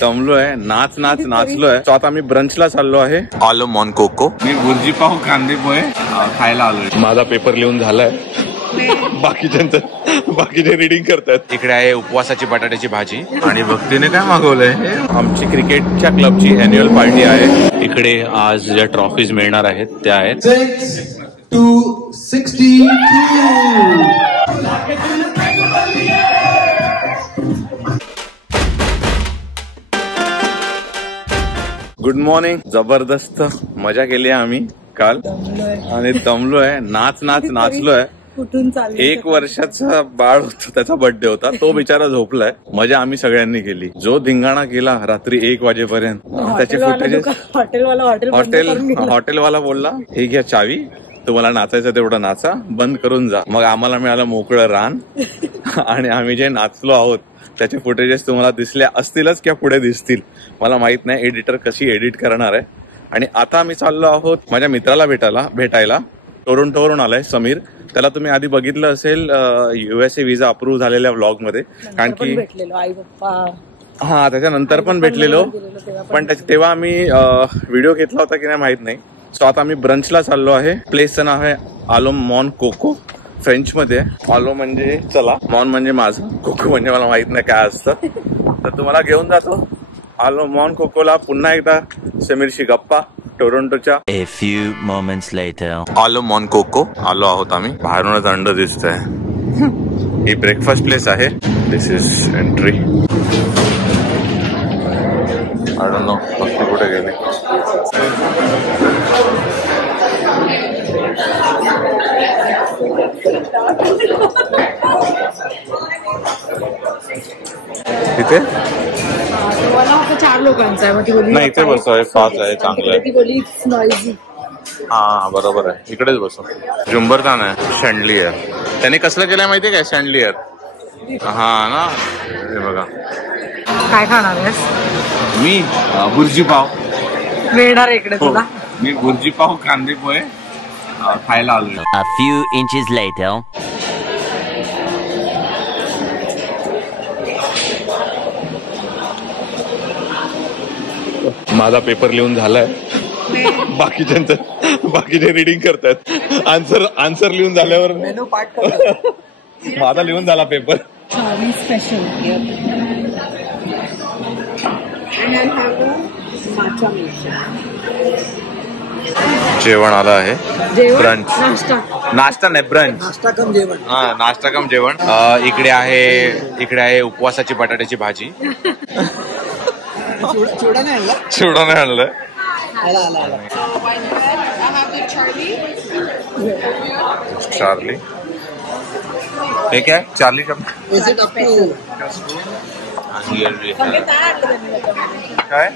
दमलोय, नाच नाच नाचलोय. तो आता मी ब्रंचला चाललो आहे. आलो मॉन कोको. मी भुर्जी पाव कांदे पोहे खायला आलोय. माझा पेपर लिहून झालाय. बाकीचे रीडिंग करतात. इकडे आहे उपवासाची बटाट्याची भाजी आणि भक्तीने काय मागवलंय. आमची क्रिकेटच्या क्लबची अॅन्युअल पार्टी आहे. इकडे आज ज्या ट्रॉफीज मिळणार आहेत त्या आहेत 6-2-62. Good morning. जबरदस्त मजा केली आम्ही काल आणि दमलोय, नाच नाच नाचलोय. कुठून चालू 1 वर्षाचा बाळ होता, त्याचा बर्थडे होता. तो बिचारा झोपलाय. मजा आम्ही सगळ्यांनी केली. जो धिंगाणा केला रात्री 1 वाजेपर्यंत. त्याचे फुटेजेस हॉटेलवाला बोलला हे घ्या चावी, तुम्हाला नाचायचं तेवढं नाचा, बंद करून जा. मग आम्हाला मिळालं मोकळं रान आणि आम्ही जे नाचलो आहोत त्याचे फुटेजेस तुम्हाला दिसले असतीलच किंवा पुढे दिसतील, मला माहित नाही. एडिटर कशी एडिट करणार आहे. आणि आता आम्ही चाललो आहोत माझ्या मित्राला भेटायला. टोरंटोवरून आलाय समीर. त्याला तुम्ही आधी बघितलं असेल USA व्हिसा अप्रूव्ह झालेल्या व्लॉग मध्ये. कारण की हा त्याच्यानंतर पण भेटलेलो, पण तेव्हा आम्ही व्हिडिओ घेतला होता की नाही माहित नाही. सो आता आम्ही ब्रंचला चाललो आहे. प्लेसचं नाव आहे आलो मॉन कोको. फ्रेंच मध्ये आलो म्हणजे चला, मॉन म्हणजे माझं, कोको म्हणजे मला माहित नाही काय असतं. तर तुम्हाला घेऊन जातो आलो मॉन कोकोला. पुन्हा एकदा समीरशी गप्पा टोरंटोच्या. A few moments later. आलो मॉन कोको आलो आहोत आम्ही. बाहेरूनच अंड दिसतंय. ही ब्रेकफास्ट प्लेस आहे. This is entry. I don't know Bhakti कुठे गेली. तिथे 4 लोकांचा आहे. नाही इथे बसतोय, 5 आहे, चांगलं आहे. ती बोली नॉइझी. हा बरोबर आहे, इकडेच बसू. जुंबरतान आहे, शँडलियर. त्याने कसलं केलंय माहितीये काय, शँडलियर. हा ना, हे बघा. काय खाणार आहेस? मी भुर्जी पाव मिळणार इकडे तुला. मी भुर्जी पाव कांदे पोहे खायला आलोय. A few inches later. माझा पेपर लिहून झालाय. बाकीचे रीडिंग करतात. आन्सर लिहून झाल्यावर माझा लिहून झाला पेपर. स्पेशल जेवण आलं आहे. ब्रंच. नाश्ता नाही, ब्रंच. नाश्ता कम जेवण. इकडे आहे उपवासाची बटाट्याची भाजी. चिवडा नाही आणलं. चार्ली. हे काय चार्ली कप काय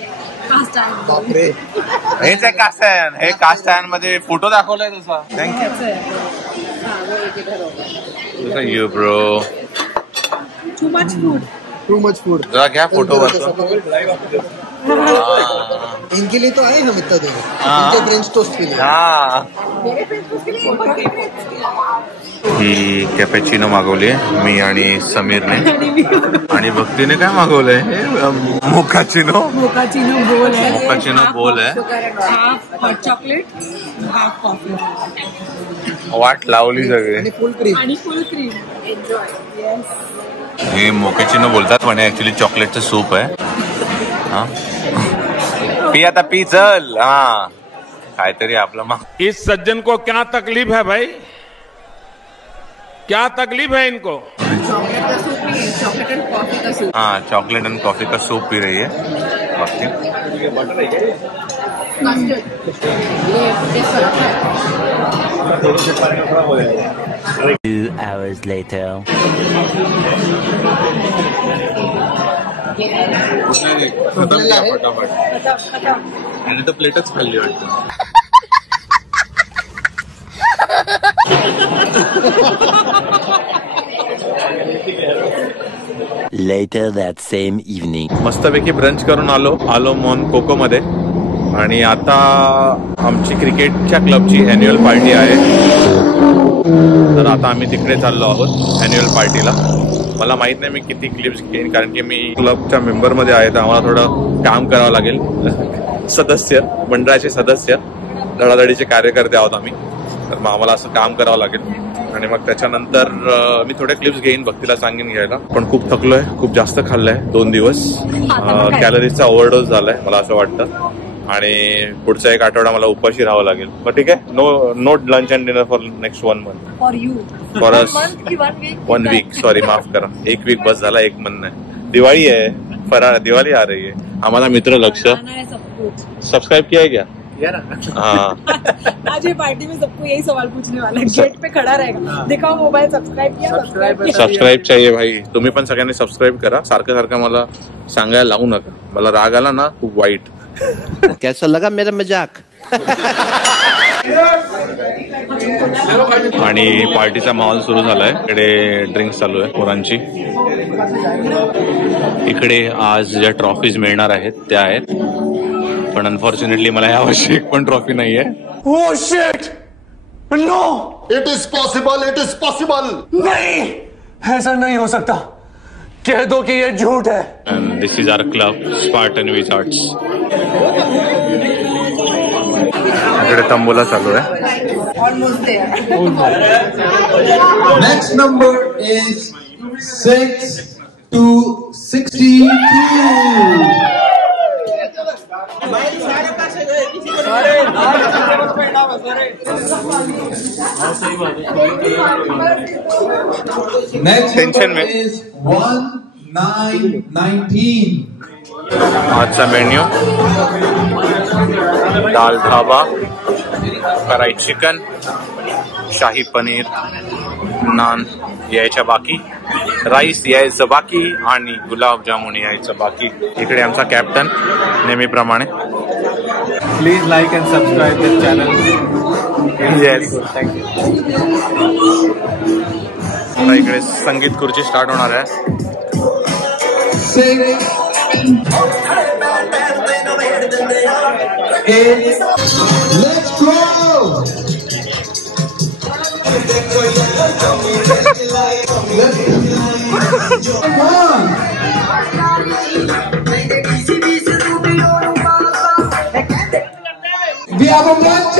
हेच आहे कास्टायन. हे कास्टायन मध्ये फोटो दाखवलाय तसा. Thank you you bro. Too much food. जरा घ्या फोटो वरतो. इनके लिए तो आए हम इतना दूर. इनके फ्रेंच टोस्ट के लिए. ही कॅपेचिनो मागवली मी आणि समीरने. आणि भक्तीने काय मागवलंय, मोकाचिनो बोल आहे. Hot chocolate, half coffee. वाट लावली सगळे. फुल क्रीम. एन्जॉय. हे मोकॅचिनो बोलतात म्हणे, ऍक्च्युली चॉकलेटचं सूप आहे. हा पी आता, पी चल. हा काहीतरी आपलं इस सज्जन को क्या तकलीफ है भाई, क्या तकलीफ है इनको. चॉकलेट एंड कॉफी का सूप. हाँ चॉकलेट एंड कॉफी का सूप पी रही है. बाकी 2 hours later. आणि तर प्लेटच खाल्ली वाटतं. Later that same evening. मस्तपैकी ब्रंच करून आलो मॉन कोको मध्ये. आणि आता आमची क्रिकेटच्या क्लबची अॅन्युअल पार्टी आहे. तर आता आम्ही तिकडे चाललो आहोत अॅन्युअल पार्टीला. मला माहित नाही मी किती क्लिप्स घेईन, कारण की मी क्लबच्या मेंबर मध्ये आहे, तर आम्हाला थोडं काम करावं लागेल. सदस्य, मंडळाचे सदस्य, धडाधडीचे कार्यकर्ते आहोत आम्ही, तर मग आम्हाला असं काम करावं लागेल. आणि मग त्याच्यानंतर मी थोडे क्लिप्स घेईन, भक्तीला सांगेन घ्यायला. पण खूप थकलोय, खूप जास्त खाल्लंय 2 दिवस. कॅलरीजचा ओव्हरडोस झालाय मला असं वाटतं, आणि पुढचा 1 आठवडा मला उपाशी राहावं लागेल. पण ठीक आहे, no lunch and dinner for next 1 month. For you. For us 1 week. Sorry, माफ करा, 1 week बस झाला, 1 month नाही. दिवाळी आहे, फराळ, दिवाळी आ रही है. हमारा मित्र लक्ष्य सब्सक्राइब किया है क्या? हाँ. आज ये पार्टी में सबको यही सवाल पूछने वाला है, गेट पे खड़ा रहेगा, दिखाओ मोबाईल सबस्क्राईब किया. सबस्क्राईब चाहिए भाई. तुम्ही पण सगळ्यांनी सबस्क्राईब करा. सारखं सारखं मला सांगायला लावू नका, मला राग आला ना खूप वाईट. कैसा लगा मेरा मजाक? आणि पार्टीचा माहोल सुरू झालाय. इकडे ड्रिंक्स चालू आहे पोरांची. इकडे आज ज्या ट्रॉफीज मिळणार आहेत त्या आहेत, पण अनफॉर्च्युनेटली मला यावर्षी एक पण ट्रॉफी नाहीये. Oh shit! No! It is possible, it is possible. नहीं, ऐसा नहीं हो सकता. कह दो कि ये झूठ है. And this is our club, Spartan Wizards. इकडे तंबोला चालू आहे. Almost there. Next number is 6-62. Next number is 1919. आजचा मेन्यू: दाल ढाबा, कढाई चिकन, शाही पनीर, नान यायच्या बाकी, राईस यायचं बाकी, आणि गुलाबजामुन यायचं बाकी. इकडे आमचा कॅप्टन नेहमीप्रमाणे. Please like and subscribe this channel. Yes. Thank you. आता इकडे संगीत खुर्ची स्टार्ट होणार आहे. 6, 8. Let's go. Come on. We have a match.